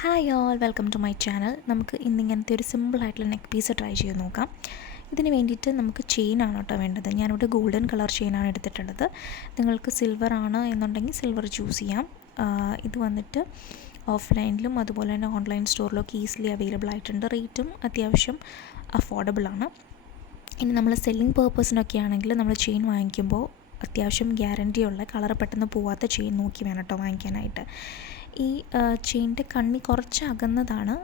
Hi all, welcome to my channel. നമുക്ക് ഇന്നിങ്ങനത്തെ ഒരു സിമ്പിളായിട്ടുള്ള നെക്ക് പീസ് ട്രൈ ചെയ്ത് നോക്കാം. ഇതിന് വേണ്ടിയിട്ട് നമുക്ക് ചെയിനാണ് കേട്ടോ വേണ്ടത്. ഞാനിവിടെ ഗോൾഡൻ കളർ ചെയിനാണ് എടുത്തിട്ടുള്ളത്. നിങ്ങൾക്ക് സിൽവർ ആണ് എന്നുണ്ടെങ്കിൽ സിൽവർ ചൂസ് ചെയ്യാം. ഇത് വന്നിട്ട് ഓഫ്ലൈനിലും അതുപോലെ തന്നെ ഓൺലൈൻ സ്റ്റോറിലൊക്കെ ഈസിലി അവൈലബിൾ ആയിട്ടുണ്ട്. റേറ്റും അത്യാവശ്യം അഫോർഡബിളാണ്. ഇനി നമ്മൾ സെല്ലിംഗ് പേർപ്പസിനൊക്കെ ആണെങ്കിൽ നമ്മൾ ചെയിൻ വാങ്ങിക്കുമ്പോൾ അത്യാവശ്യം ഗ്യാരൻറ്റിയുള്ള കളർ പെട്ടെന്ന് പോവാത്ത ചെയിൻ നോക്കി വേണം കേട്ടോ വാങ്ങിക്കാനായിട്ട്. ഈ ചെയിൻ്റെ കണ്ണി കുറച്ച് അകന്നതാണ്,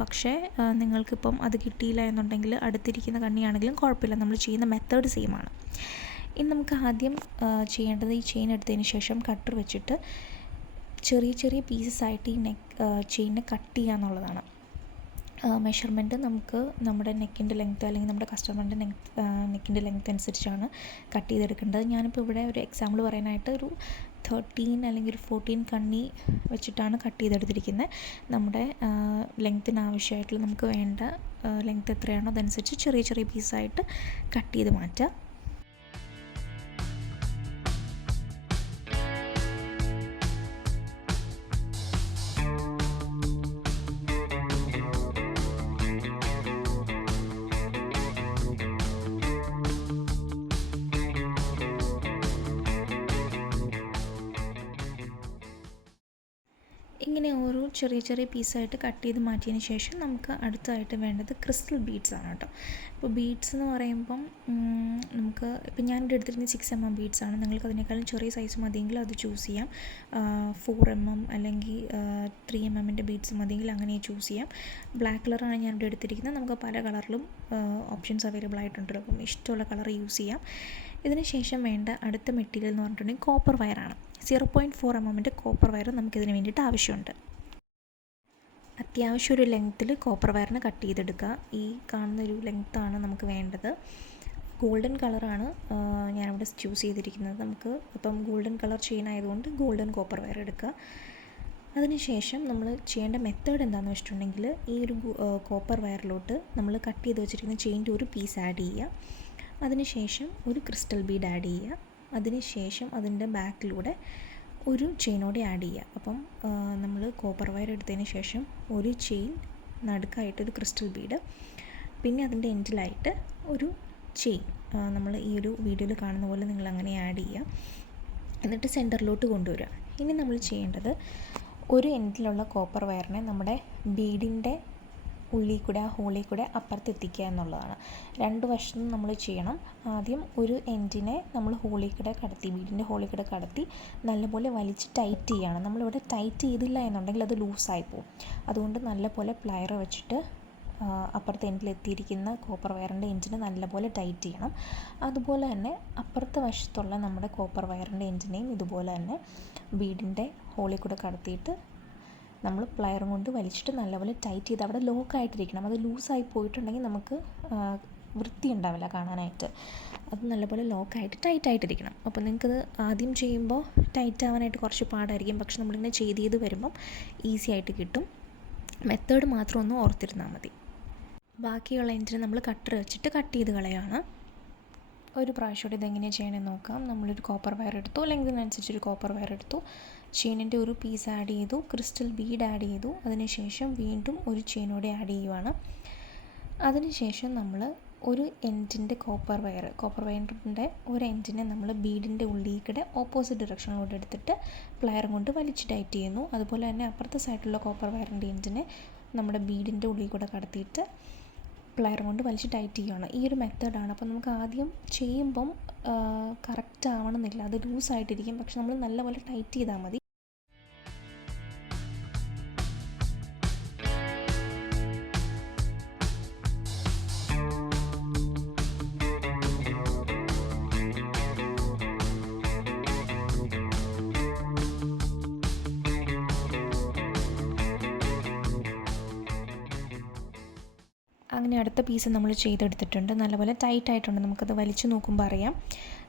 പക്ഷേ നിങ്ങൾക്കിപ്പം അത് കിട്ടിയില്ല എന്നുണ്ടെങ്കിൽ അടുത്തിരിക്കുന്ന കണ്ണിയാണെങ്കിലും കുഴപ്പമില്ല. നമ്മൾ ചെയ്യുന്ന മെത്തേഡ് സെയിമാണ്. ഇനി നമുക്ക് ആദ്യം ചെയ്യേണ്ടത് ഈ ചെയിൻ എടുത്തതിന് ശേഷം കട്ടർ വെച്ചിട്ട് ചെറിയ ചെറിയ പീസസ് ആയിട്ട് ഈ ചെയിനെ കട്ട് ചെയ്യുക എന്നുള്ളതാണ്. മെഷർമെൻറ്റ് നമുക്ക് നമ്മുടെ നെക്കിൻ്റെ ലെങ്ത്ത് അല്ലെങ്കിൽ നമ്മുടെ കസ്റ്റമറിൻ്റെ നെക്കിൻ്റെ ലെങ്ത്ത് അനുസരിച്ചാണ് കട്ട് ചെയ്തെടുക്കേണ്ടത്. ഞാനിപ്പോൾ ഇവിടെ ഒരു എക്സാമ്പിൾ പറയാനായിട്ട് ഒരു 13 അല്ലെങ്കിൽ ഒരു 14 കണ്ണി വെച്ചിട്ടാണ് കട്ട് ചെയ്തെടുത്തിരിക്കുന്നത്. നമ്മുടെ ലെങ്ത്തിന് ആവശ്യമായിട്ടുള്ള നമുക്ക് വേണ്ട ലെങ്ത്ത് എത്രയാണോ അതനുസരിച്ച് ചെറിയ ചെറിയ പീസായിട്ട് കട്ട് ചെയ്ത് മാറ്റുക. ഇങ്ങനെ ഓരോ ചെറിയ ചെറിയ പീസായിട്ട് കട്ട് ചെയ്ത് മാറ്റിയതിന് ശേഷം നമുക്ക് അടുത്തതായിട്ട് വേണ്ടത് ക്രിസ്റ്റൽ ബീഡ്സ് ആണ് കേട്ടോ. ഇപ്പോൾ ബീഡ്സ് എന്ന് പറയുമ്പം നമുക്ക് ഇപ്പം ഞാനിവിടെ എടുത്തിരുന്നത് 6mm ബീഡ്സ് ആണ്. നിങ്ങൾക്ക് അതിനേക്കാളും ചെറിയ സൈസ് മതിയെങ്കിൽ അത് ചൂസ് ചെയ്യാം. 4mm അല്ലെങ്കിൽ 3mmൻ്റെ ബീഡ്സ് മതിയെങ്കിൽ അങ്ങനെ ചൂസ് ചെയ്യാം. ബ്ലാക്ക് കളറാണ് ഞാനിവിടെ എടുത്തിരിക്കുന്നത്. നമുക്ക് പല കളറിലും ഓപ്ഷൻസ് അവൈലബിൾ ആയിട്ടുണ്ടല്ലോ, അപ്പം ഇഷ്ടമുള്ള കളർ യൂസ് ചെയ്യാം. ഇതിന് ശേഷം വേണ്ട അടുത്ത മെറ്റീരിയൽ എന്ന് പറഞ്ഞിട്ടുണ്ടെങ്കിൽ കോപ്പർ വയറാണ്. 0.4mmൻ്റെ കോപ്പർ വയർ നമുക്കിതിന് വേണ്ടിയിട്ട് ആവശ്യമുണ്ട്. അത്യാവശ്യം ഒരു ലെങ്ത്തിൽ കോപ്പർ വയറിന് കട്ട് ചെയ്തെടുക്കുക. ഈ കാണുന്നൊരു ലെങ്ത്താണ് നമുക്ക് വേണ്ടത്. ഗോൾഡൻ കളറാണ് ഞാനിവിടെ ചൂസ് ചെയ്തിരിക്കുന്നത്. നമുക്ക് ഇപ്പം ഗോൾഡൻ കളർ ചെയിൻ ആയതുകൊണ്ട് ഗോൾഡൻ കോപ്പർ വയർ എടുക്കുക. അതിനുശേഷം നമ്മൾ ചെയ്യേണ്ട മെത്തേഡ് എന്താണെന്ന് വെച്ചിട്ടുണ്ടെങ്കിൽ ഈ ഒരു കോപ്പർ വയറിലോട്ട് നമ്മൾ കട്ട് ചെയ്ത് വെച്ചിരിക്കുന്ന ചെയിൻ്റെ ഒരു പീസ് ആഡ് ചെയ്യുക. അതിനുശേഷം ഒരു ക്രിസ്റ്റൽ ബീഡ് ആഡ് ചെയ്യുക. അതിനുശേഷം അതിൻ്റെ ബാക്കിലൂടെ ഒരു ചെയിനോടെ ആഡ് ചെയ്യുക. അപ്പം നമ്മൾ കോപ്പർ വയർ എടുത്തതിന് ശേഷം ഒരു ചെയിൻ, നടുക്കായിട്ടൊരു ക്രിസ്റ്റൽ ബീഡ്, പിന്നെ അതിൻ്റെ എൻഡിലായിട്ട് ഒരു ചെയിൻ നമ്മൾ ഈ ഒരു വീഡിയോയിൽ കാണുന്ന പോലെ നിങ്ങൾ അങ്ങനെ ആഡ് ചെയ്യുക. എന്നിട്ട് സെൻറ്ററിലോട്ട് കൊണ്ടുവരിക. ഇനി നമ്മൾ ചെയ്യേണ്ടത് ഒരു എൻഡിലുള്ള കോപ്പർ വയറിനെ നമ്മുടെ ബീഡിൻ്റെ ഉള്ളിൽ കൂടെ ആ ഹോളിൽ കൂടെ അപ്പുറത്തെത്തിക്കുക എന്നുള്ളതാണ്. രണ്ട് വശത്തും നമ്മൾ ചെയ്യണം. ആദ്യം ഒരു എൻഡിനെ നമ്മൾ ഹോളിൽ കൂടെ കടത്തി, ബീഡിൻ്റെ ഹോളിൽ കൂടെ കടത്തി നല്ലപോലെ വലിച്ച് ടൈറ്റ് ചെയ്യുകയാണ്. നമ്മളിവിടെ ടൈറ്റ് ചെയ്തില്ല എന്നുണ്ടെങ്കിൽ അത് ലൂസായി പോകും. അതുകൊണ്ട് നല്ലപോലെ പ്ലയർ വെച്ചിട്ട് അപ്പുറത്തെ എൻഡിലെത്തിയിരിക്കുന്ന കോപ്പർ വയറിൻ്റെ എൻഡിനെ നല്ലപോലെ ടൈറ്റ് ചെയ്യണം. അതുപോലെ തന്നെ അപ്പുറത്തെ വശത്തുള്ള നമ്മുടെ കോപ്പർ വയറിൻ്റെ എൻഡിനെയും ഇതുപോലെ തന്നെ ബീഡിൻ്റെ ഹോളിൽ കൂടെ കടത്തിയിട്ട് നമ്മൾ പ്ലയറും കൊണ്ട് വലിച്ചിട്ട് നല്ലപോലെ ടൈറ്റ് ചെയ്ത് അവിടെ ലോക്കായിട്ടിരിക്കണം. അത് ലൂസായി പോയിട്ടുണ്ടെങ്കിൽ നമുക്ക് വൃത്തി ഉണ്ടാവില്ല കാണാനായിട്ട്. അത് നല്ലപോലെ ലോക്കായിട്ട് ടൈറ്റായിട്ടിരിക്കണം. അപ്പോൾ നിങ്ങൾക്കത് ആദ്യം ചെയ്യുമ്പോൾ ടൈറ്റ് ആവാനായിട്ട് കുറച്ച് പാടായിരിക്കും, പക്ഷെ നമ്മളിങ്ങനെ ചെയ്ത് വരുമ്പം ഈസി ആയിട്ട് കിട്ടും. മെത്തേഡ് മാത്രം ഒന്ന് ഓർത്തിരുന്നാൽ മതി. ബാക്കിയുള്ള എൻഡിനെ നമ്മൾ കട്ടർ വെച്ചിട്ട് കട്ട് ചെയ്ത് കളയാണ്. ഒരു പ്രാവശ്യം കൂടി ഇതെങ്ങനെയാണ് ചെയ്യണമെന്ന് നോക്കാം. നമ്മളൊരു കോപ്പർ വയർ എടുത്തു, ലെങ്തിനനുസരിച്ചൊരു കോപ്പർ വയർ എടുത്തു, ചെയിനിൻ്റെ ഒരു പീസ് ആഡ് ചെയ്തു, ക്രിസ്റ്റൽ ബീഡ് ആഡ് ചെയ്തു. അതിനുശേഷം വീണ്ടും ഒരു ചെയിനോടെ ആഡ് ചെയ്യുവാണ്. അതിനുശേഷം നമ്മൾ ഒരു എൻഡിൻ്റെ കോപ്പർ വയറിൻ്റെ ഒരു എൻഡിനെ നമ്മൾ ബീഡിൻ്റെ ഉള്ളിൽ ഓപ്പോസിറ്റ് ഡയറക്ഷനിലോട്ട് എടുത്തിട്ട് പ്ലയർ കൊണ്ട് വലിച്ച് ടൈറ്റ് ചെയ്യുന്നു. അതുപോലെ തന്നെ അപ്പുറത്തെ സൈഡിലുള്ള കോപ്പർ വയറിൻ്റെ എൻഡിനെ നമ്മുടെ ബീഡിൻ്റെ ഉള്ളിൽ കൂടെ കടത്തിയിട്ട് പ്ലയർ കൊണ്ട് വലിച്ച് ടൈറ്റ് ചെയ്യുകയാണ്. ഈ ഒരു മെത്തേഡാണ്. അപ്പോൾ നമുക്ക് ആദ്യം ചെയ്യുമ്പം കറക്റ്റ് ആവണമെന്നില്ല, അത് ലൂസായിട്ടിരിക്കും. പക്ഷെ നമ്മൾ നല്ലപോലെ ടൈറ്റ് ചെയ്താൽ മതി. അങ്ങനെ അടുത്ത പീസ് നമ്മൾ ചെയ്തെടുത്തിട്ടുണ്ട്. നല്ലപോലെ ടൈറ്റ് ആയിട്ടുണ്ട്. നമുക്കത് വലിച്ചു നോക്കുമ്പോൾ അറിയാം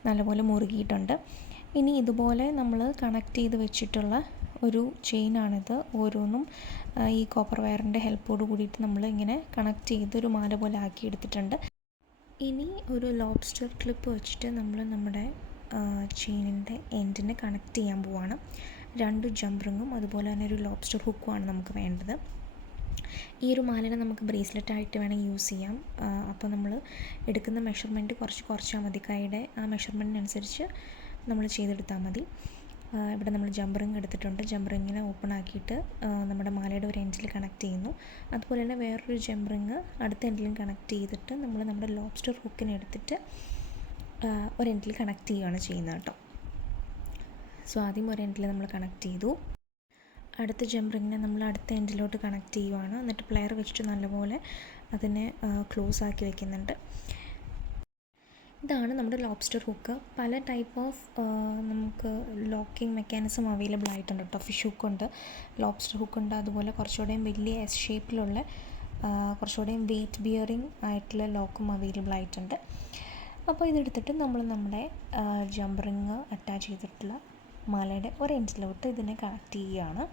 നല്ലപോലെ മുറുകിയിട്ടുണ്ട്. ഇനി ഇതുപോലെ നമ്മൾ കണക്ട് ചെയ്ത് വെച്ചിട്ടുള്ള ഒരു ചെയിനാണിത്. ഓരോന്നും ഈ കോപ്പർ വയറിൻ്റെ ഹെൽപ്പോട് കൂടിയിട്ട് നമ്മൾ ഇങ്ങനെ കണക്ട് ചെയ്ത് ഒരു മാല പോലെ ആക്കി എടുത്തിട്ടുണ്ട്. ഇനി ഒരു ലോബ്സ്റ്റർ ക്ലിപ്പ് വെച്ചിട്ട് നമ്മൾ നമ്മുടെ ചെയിനിൻ്റെ എൻഡിനെ കണക്ട് ചെയ്യാൻ പോവാണ്. 2 ജംപ് റിങ്ങും അതുപോലെ തന്നെ ഒരു ലോബ്സ്റ്റർ ഹുക്കുമാണ് നമുക്ക് വേണ്ടത്. ഈ ഒരു മാലനെ നമുക്ക് ബ്രേസ്ലെറ്റായിട്ട് വേണമെങ്കിൽ യൂസ് ചെയ്യാം. അപ്പോൾ നമ്മൾ എടുക്കുന്ന മെഷർമെൻറ്റ് കുറച്ചാൽ മതി. കൈയുടെ ആ മെഷർമെൻറ്റിനനുസരിച്ച് നമ്മൾ ചെയ്തെടുത്താൽ മതി. ഇവിടെ നമ്മൾ ജംപ് റിങ് എടുത്തിട്ടുണ്ട്. ജംപ് റിങ്ങിനെ ഓപ്പൺ ആക്കിയിട്ട് നമ്മുടെ മാലയുടെ ഒരു എൻഡിൽ കണക്ട് ചെയ്യുന്നു. അതുപോലെ തന്നെ വേറൊരു ജംപ് റിങ് അടുത്ത എൻഡിലും കണക്ട് ചെയ്തിട്ട് നമ്മൾ നമ്മുടെ ലോബ്സ്റ്റർ ഹുക്കിനെ എടുത്തിട്ട് ഒരു എൻഡിൽ കണക്ട് ചെയ്യുകയാണ് ചെയ്യുന്നത് കേട്ടോ. സോ ആദ്യം ഒരു എൻഡിൽ നമ്മൾ കണക്ട് ചെയ്തു. അടുത്ത ജംപ് റിങ്ങിനെ നമ്മൾ അടുത്ത എൻഡിലോട്ട് കണക്ട് ചെയ്യുവാണ്. എന്നിട്ട് പ്ലെയർ വെച്ചിട്ട് നല്ലപോലെ അതിനെ ക്ലോസ് ആക്കി വെക്കുന്നുണ്ട്. ഇതാണ് നമ്മുടെ ലോബ്സ്റ്റർ ഹുക്ക്. പല ടൈപ്പ് ഓഫ് നമുക്ക് ലോക്കിംഗ് മെക്കാനിസം അവൈലബിൾ ആയിട്ടുണ്ട് കേട്ടോ. ഫിഷ് ഹുക്കുണ്ട്, ലോബ്സ്റ്റർ ഹുക്കുണ്ട്, അതുപോലെ കുറച്ചുകൂടെയും വലിയ എസ് ഷേപ്പിലുള്ള കുറച്ചുകൂടെയും വെയിറ്റ് ബിയറിങ് ആയിട്ടുള്ള ലോക്കും അവൈലബിൾ ആയിട്ടുണ്ട്. അപ്പോൾ ഇതെടുത്തിട്ട് നമ്മൾ നമ്മുടെ ജംപ് റിങ് അറ്റാച്ച് ചെയ്തിട്ടുള്ള മാലയുടെ ഒരു എൻഡിലോട്ട് ഇതിനെ കണക്ട് ചെയ്യുകയാണ്.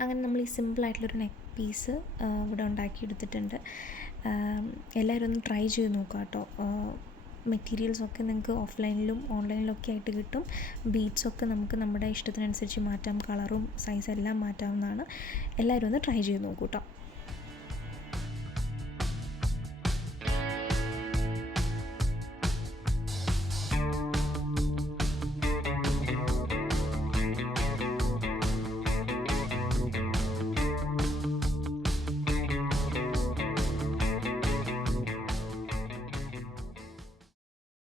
അങ്ങനെ നമ്മൾ ഈ സിമ്പിളായിട്ടുള്ളൊരു നെക്ക് പീസ് ഇവിടെ ഉണ്ടാക്കിയെടുത്തിട്ടുണ്ട്. എല്ലാവരും ഒന്ന് ട്രൈ ചെയ്ത് നോക്കുക കേട്ടോ. മെറ്റീരിയൽസൊക്കെ നിങ്ങൾക്ക് ഓഫ്ലൈനിലും ഓൺലൈനിലൊക്കെ ആയിട്ട് കിട്ടും. ബീഡ്സൊക്കെ നമുക്ക് നമ്മുടെ ഇഷ്ടത്തിനനുസരിച്ച് മാറ്റാം. കളറും സൈസും എല്ലാം മാറ്റാവുന്നതാണ്. എല്ലാവരും ഒന്ന് ട്രൈ ചെയ്ത് നോക്കൂ കേട്ടോ.